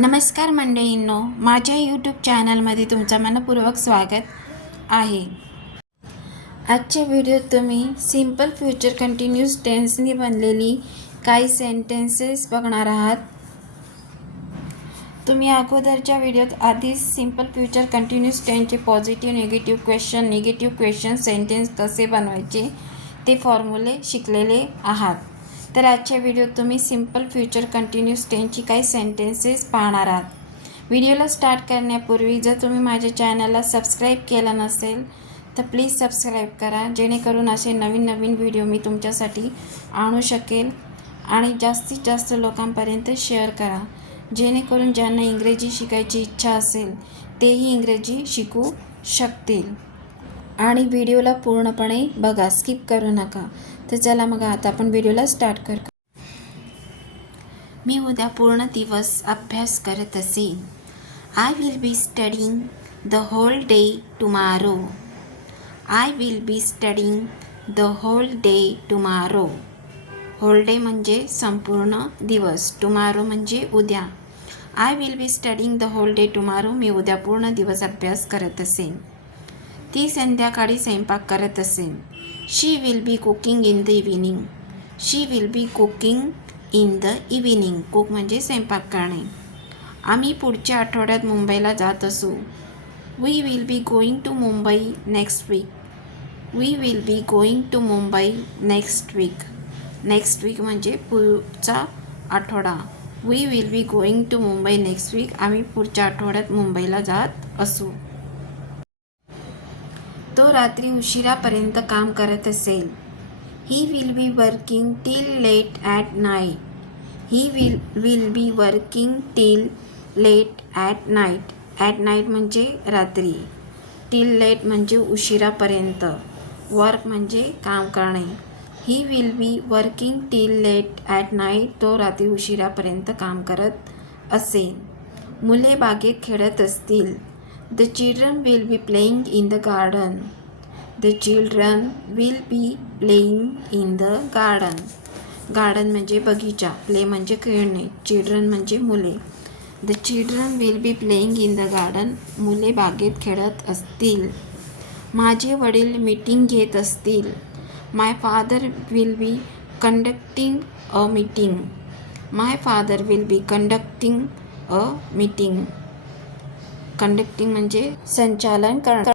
नमस्कार मंडळींनो माझ्या यूट्यूब चॅनलमध्ये तुमचं मनपूर्वक स्वागत आहे. आजच्या व्हिडिओत तुम्ही सिंपल फ्युचर कंटिन्यूस टेन्सनी बनलेली काही सेंटेन्सेस बघणार आहात. तुम्ही अगोदरच्या व्हिडिओत आधीच simple future continuous टेन्सचे positive negative question negative question sentence कसे बनवायचे ते फॉर्म्युले शिकलेले आहात. तर आजच्या व्हिडिओत तुम्ही सिंपल फ्युचर कंटिन्यूस टेनची काही सेंटेन्सेस पाहणार आहात. व्हिडिओला स्टार्ट करण्यापूर्वी जर तुम्ही माझ्या चॅनलला सबस्क्राईब केलं नसेल तर प्लीज सबस्क्राईब करा. जेणेकरून असे नवीन नवीन व्हिडिओ मी तुमच्यासाठी आणू शकेल आणि जास्तीत जास्त लोकांपर्यंत शेअर करा. जेणेकरून ज्यांना इंग्रजी शिकायची इच्छा असेल तेही इंग्रजी शिकू शकतील. आणि व्हिडिओला पूर्णपणे बघा स्किप करू नका. तर चला मग आता आपण व्हिडिओला स्टार्ट कर. मी उद्या पूर्ण दिवस अभ्यास करत असेन I will be studying the whole day tomorrow I will be studying the whole day tomorrow whole day म्हणजे संपूर्ण दिवस. टुमारो म्हणजे उद्या. I will be studying the whole day tomorrow मी उद्या पूर्ण दिवस अभ्यास करत असेन ती संध्याकाळी स्वयंपाक करत असेन. She will be cooking in the evening she will be cooking in the evening cook म्हणजे स्वयंपाक करणे. आम्ही पुढच्या आठवड्यात मुंबईला जात असू. We will be going to Mumbai next week we will be going to Mumbai next week next week म्हणजे पुढचा आठवडा. We will be going to Mumbai next week आम्ही पुढच्या आठवड्यात मुंबईला जात असू. तो रात्री उशिरापर्यंत काम करत असेल. He will be working till late at night he will will be working till late at night at night म्हणजे रात्री. टिल लेट म्हणजे उशिरापर्यंत. वर्क म्हणजे काम करणे. He will be working till late at night तो रात्री उशिरापर्यंत काम करत असेल. मुले बागेत खेळत असतील. The children will be playing in the garden the children will be playing in the garden garden म्हणजे बगीचा प्ले म्हणजे खेळणे चिल्ड्रन म्हणजे मुले. The children will be playing in the garden मुले बागेत खेळत असतील. माझे वडील मीटिंग घेत असतील. My father will be conducting a meeting my father will be conducting a meeting conducting म्हणजे संचालन करणं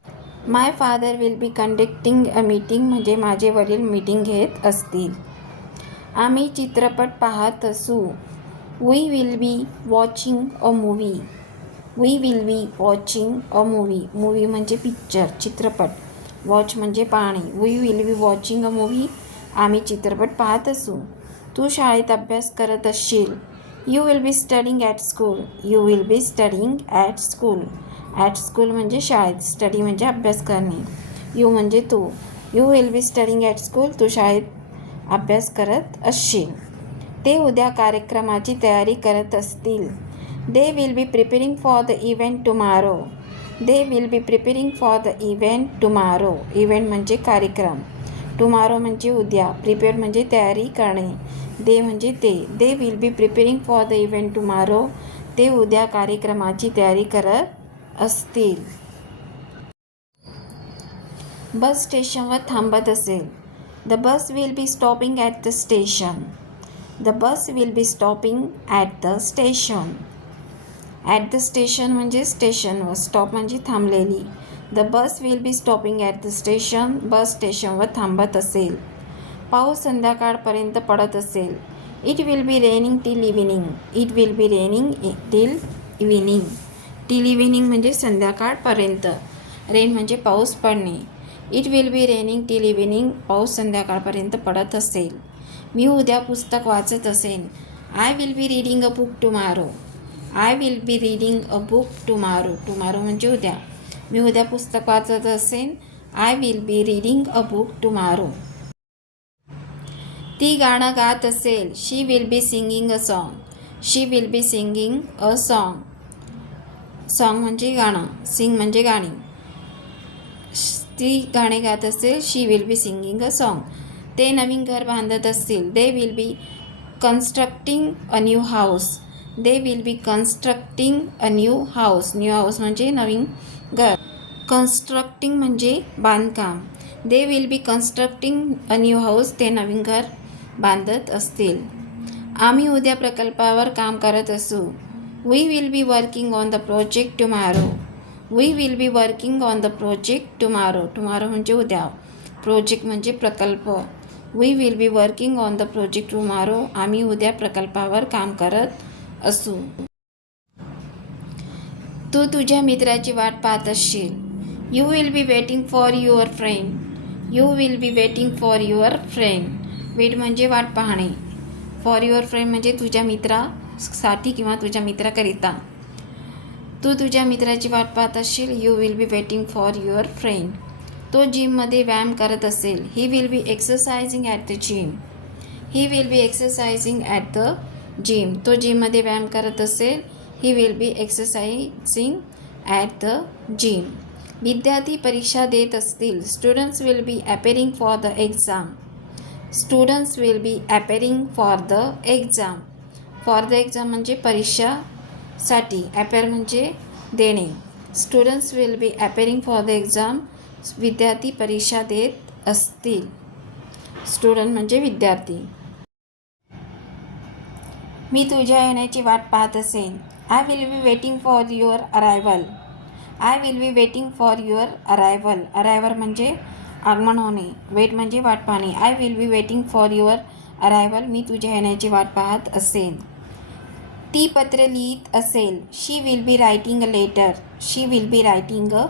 my father will be conducting a meeting म्हणजे माझे वडील मीटिंग घेत असतील. आम्ही चित्रपट पाहत असू. We will be watching a movie we will be watching a movie movie म्हणजे पिक्चर चित्रपट. वॉच म्हणजे पाहणे. We will be watching a movie आम्ही चित्रपट पाहत असू. तू शाळेत अभ्यास करत असशील. You will be studying at school you will be studying at school at school म्हणजे शाळेत. स्टडी म्हणजे अभ्यास करणे. यू म्हणजे तू. You will be studying at school तू शाळेत अभ्यास करत असशील. ते उद्या कार्यक्रमाची तयारी करत असतील. They will be preparing for the event tomorrow they will be preparing for the event tomorrow event म्हणजे कार्यक्रम. टुमारो म्हणजे उद्या. प्रिपेअर म्हणजे तयारी करणे. दे म्हणजे ते. They will be preparing for the event tomorrow ते उद्या कार्यक्रमाची तयारी करत असतील. बस स्टेशनवर थांबत असेल. The bus will be stopping at the station the bus will be stopping at the station at the station म्हणजे स्टेशनवर स्टॉप म्हणजे थांबलेली. The bus will be stopping at the station bus स्टेशनवर थांबत असेल. पाऊस संध्याकाळपर्यंत पडत असेल. It will be raining till evening it will be raining till evening till evening म्हणजे संध्याकाळपर्यंत. रेन म्हणजे पाऊस पडणे. It will be raining till evening पाऊस संध्याकाळपर्यंत पडत असेल. मी उद्या पुस्तक वाचत असेन. I will be reading a book tomorrow I will be reading a book tomorrow tomorrow म्हणजे उद्या. मी उद्या पुस्तक वाचत असेन. I will be reading a book tomorrow ती गाणं गात असेल. She will be singing a song she will be singing a song song म्हणजे गाणं. सिंग म्हणजे गाणी. ती गाणे गात असेल. She will be singing a song ते नवीन घर बांधत असतील. They will be constructing a new house they will be constructing a new house new house म्हणजे नवीन घर. कन्स्ट्रक्टिंग म्हणजे बांधकाम. They will be constructing a new house ते नवीन घर बांधत असतील. आम्ही उद्या प्रकल्पावर काम करत असू. We will be working on the project tomorrow we will be working on the project tomorrow tomorrow म्हणजे उद्या. प्रोजेक्ट म्हणजे प्रकल्प. We will be working on the project tomorrow आम्ही उद्या प्रकल्पावर काम करत असू. तू तुझ्या मित्राची वाट पाहत असशील. You will be waiting for your friend you will be waiting for your friend wait म्हणजे वाट पाहणे. फॉर युअर फ्रेंड म्हणजे तुझ्या मित्रासाठी किंवा तुझ्या मित्राकरिता. तू तुझ्या मित्राची वाट पाहत असशील. You will be waiting for your friend तो जिममध्ये व्यायाम करत असेल. He will be exercising at the gym he will be exercising at the gym तो जिममध्ये व्यायाम करत असेल he will be exercising at the gym विद्यार्थी परीक्षा देत असतील students will be appearing for the exam students will be appearing for the exam for the exam म्हणजे परीक्षासाठी ॲपेर म्हणजे देणे. Students will be appearing for the exam विद्यार्थी परीक्षा देत असतील. स्टुडंट म्हणजे विद्यार्थी. मी तुझ्या येण्याची वाट पाहत असेन. I will be waiting for your arrival I will be waiting for your arrival arrival म्हणजे आगमन होणे. वेट म्हणजे वाट पाहणे. I will be waiting for your arrival मी तुझ्या येण्याची वाट पाहत असेन. ती पत्र लिहित असेल. She will be writing a letter she will be writing a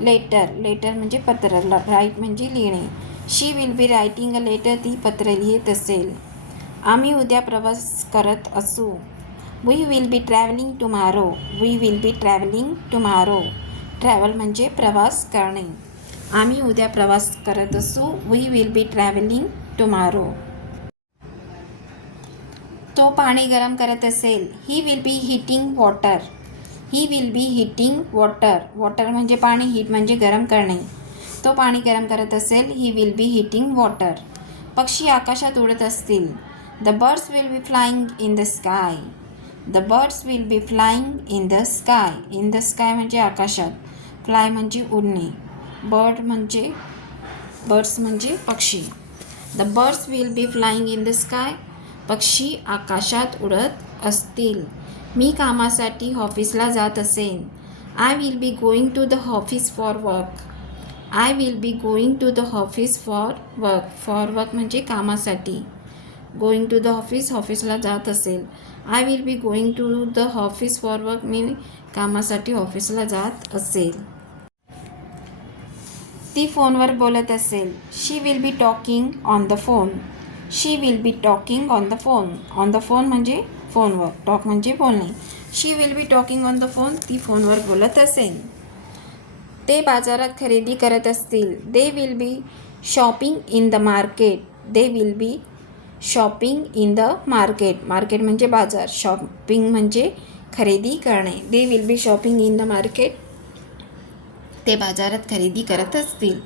letter letter म्हणजे पत्र. राईट म्हणजे लिहिणे. She will be writing a letter ती पत्र लिहित असेल. आम्ही उद्या प्रवास करत असू. We will be travelling tomorrow we will be travelling tomorrow travel म्हणजे प्रवास करणे. आम्ही उद्या प्रवास करत असू. We will be travelling tomorrow तो पाणी गरम करत असेल. He will be heating water he will be heating water water म्हणजे पाणी हीट म्हणजे गरम करणे. तो पाणी गरम करत असेल. He will be heating water पक्षी आकाशात उडत असतील. The birds will be flying in the sky the birds will be flying in the sky in the sky म्हणजे आकाशात. फ्लाय म्हणजे उडणे. बर्ड म्हणजे बर्ड्स म्हणजे पक्षी. The birds will be flying in the sky पक्षी आकाशात उडत असतील. मी कामासाठी ऑफिसला जात असेन. I will be going to the office for work I will be going to the office for work for work म्हणजे कामासाठी. गोईंग टू द ऑफिस ऑफिसला जात असेल. I will be going to the office for work मी कामासाठी ऑफिसला जात असेल. ती फोनवर बोलत असेल. She will be talking on the phone she will be talking on the phone on the phone म्हणजे फोनवर. टॉक म्हणजे बोलणे. She will be talking on the phone ती फोनवर बोलत असेल. ते बाजारात खरेदी करत असतील. They will be shopping in the market they will be shopping in the market. Market म्हणजे बाजार. शॉपिंग म्हणजे खरेदी करणे. They will be shopping in the market ते बाजारात खरेदी करत असतील.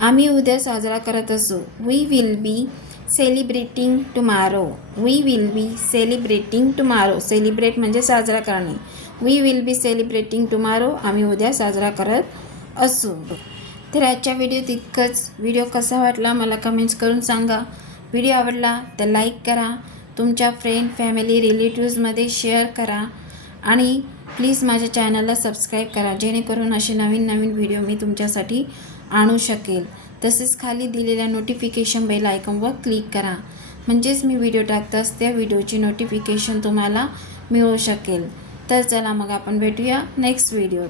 आम्ही उद्या साजरा करत असू. We will be celebrating tomorrow we will be celebrating tomorrow celebrate म्हणजे साजरा करणे. We will be celebrating tomorrow आम्ही उद्या साजरा करत असू. तर आजच्या व्हिडिओ तितकंच. व्हिडिओ कसा वाटला मला कमेंट्स करून सांगा. व्हिडिओ आवडला तर लाईक करा तुमच्या फ्रेंड फॅमिली रिलेटिव्समध्ये शेअर करा आणि प्लीज माझ्या चॅनलला सबस्क्राईब करा जेणेकरून असे नवीन नवीन व्हिडिओ मी तुमच्यासाठी आणू शकेल. तसेच खाली दिलेल्या नोटिफिकेशन बेल आयकॉनवर क्लिक करा. म्हणजेच मी व्हिडिओ टाकताच त्या व्हिडिओची नोटिफिकेशन तुम्हाला मिळू शकेल. तर चला मग आपण भेटूया नेक्स्ट व्हिडिओत